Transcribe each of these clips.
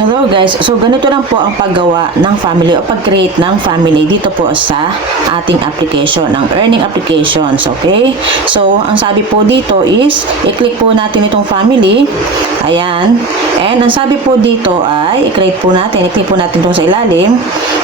Hello guys, so ganito lang po ang paggawa ng family o pag-create ng family dito po sa ating application, ng earning applications, okay? So, ang sabi po dito is, i-click po natin itong family, ayan, and ang sabi po dito ay, i-click po natin itong sa ilalim,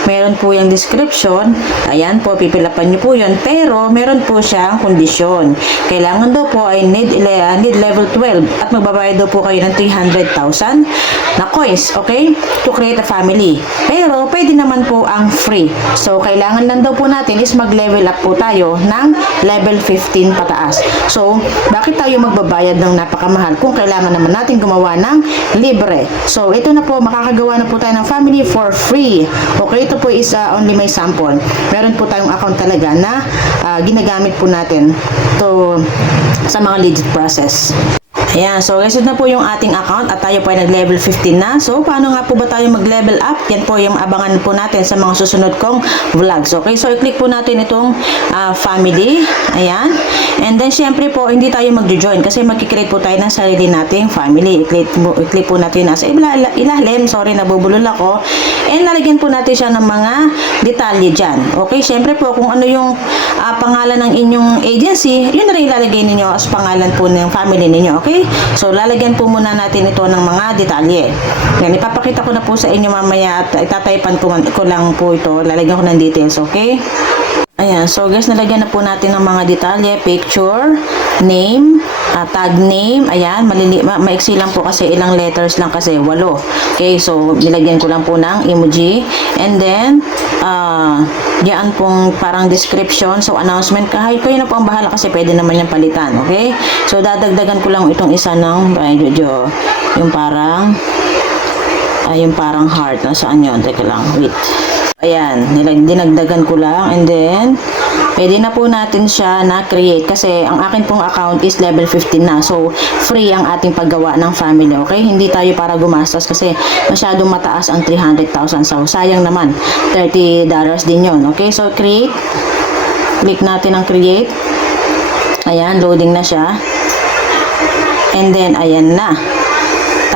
meron po yung description, ayan po, pipilapan nyo po yun, pero meron po siyang kondisyon. Kailangan daw po ay need level 12 at magbabayad daw po kayo ng 300,000 na coins, okay? To create a family. Pero, pwede naman po ang free. So, kailangan lang daw po natin is mag-level up po tayo ng level 15 pataas. So, bakit tayo magbabayad ng napakamahal kung kailangan naman natin gumawa ng libre? So, ito na po, makakagawa na po tayo ng family for free. Okay, ito po is only may sample. Meron po tayong account talaga na ginagamit po natin to sa mga legit process. Ayan, so guys, ito na po yung ating account at tayo po ay nag-level 15 na. So, paano nga po ba tayo mag-level up? Yan po yung abangan po natin sa mga susunod kong vlogs. Okay, so i-click po natin itong family. Ayan. And then, syempre po, hindi tayo mag-join kasi mag-create po tayo ng sarili nating family. I-click po natin nasa ilalim. Sorry, nabubulol ako. And lalagyan po natin siya ng mga detalye dyan. Okay, syempre po, kung ano yung pangalan ng inyong agency, yun na rin ilalagay ninyo as pangalan po ng family ninyo. Okay? So, lalagyan po muna natin ito ng mga detalye. Yan, ipapakita ko na po sa inyo mamaya at itataypan ko lang po ito. Lalagyan ko ng details, okay? Ayan, so guys, nalagyan na po natin ng mga detalye, picture, name, tag name, ayan, maiksi lang po kasi ilang letters lang kasi, 8. Okay, so nilagyan ko lang po ng emoji, and then, diyan pong parang description, so announcement, kahit kayo na po ang bahala kasi pwede naman yung palitan, okay? So dadagdagan ko lang itong isa ng medyo, yung parang heart, nasaan yun? Teka lang, wait. Ayan, dinagdagan ko lang, and then pwede na po natin siya na create kasi ang akin pong account is level 15 na, so free ang ating paggawa ng family, okay? Hindi tayo para gumastos kasi masyadong mataas ang 300,000, so sayang naman, $30 din yun, okay? So create, click natin ang create, ayan, loading na siya, and then ayan na,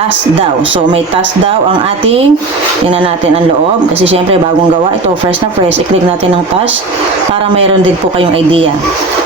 task daw. So, may task daw ang ating, tingnan natin ang loob. Kasi, syempre, bagong gawa. Ito, fresh na fresh. I-click natin ang task para mayroon din po kayong idea.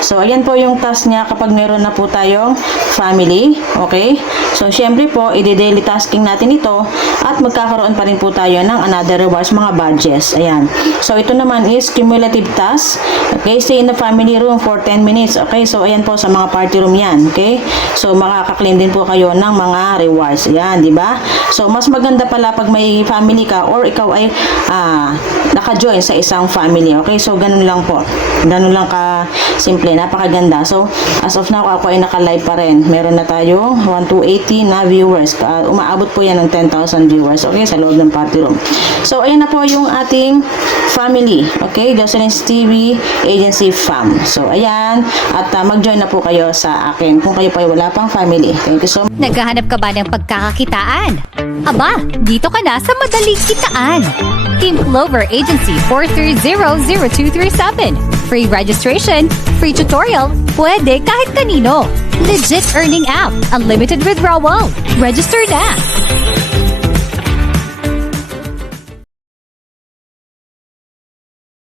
So, ayan po yung task niya kapag meron na po tayong family. Okay? So, syempre po, i-daily tasking natin ito at magkakaroon pa rin po tayo ng another rewards, mga badges. Ayan. So, ito naman is cumulative task. Okay? Stay in the family room for 10 minutes. Okay? So, ayan po sa mga party room yan. Okay? So, makaka-claim din po kayo ng mga rewards. Ayan, di ba? So, mas maganda pala pag may family ka or ikaw ay naka-join sa isang family. Okay? So, ganun lang po. Ganun lang ka simple. Napakaganda. So, as of now, ako ay naka-live pa rin. Meron na tayo 1,280 na viewers. Umaabot po yan ng 10,000 viewers. Okay? Sa loob ng party room. So, ayan na po yung ating family. Okay? Jocelyn's TV Agency Fam. So, ayan. At mag-join na po kayo sa akin kung kayo pa ay wala pang family. Thank you so much. Naghahanap ka ba ng pagkakakitaan? Aba, dito ka na sa madaling kitaan. Team Clover Agency 430-0237. Free registration, free tutorial, pwede kahit kanino. Legit earning app, unlimited withdrawal. Register na!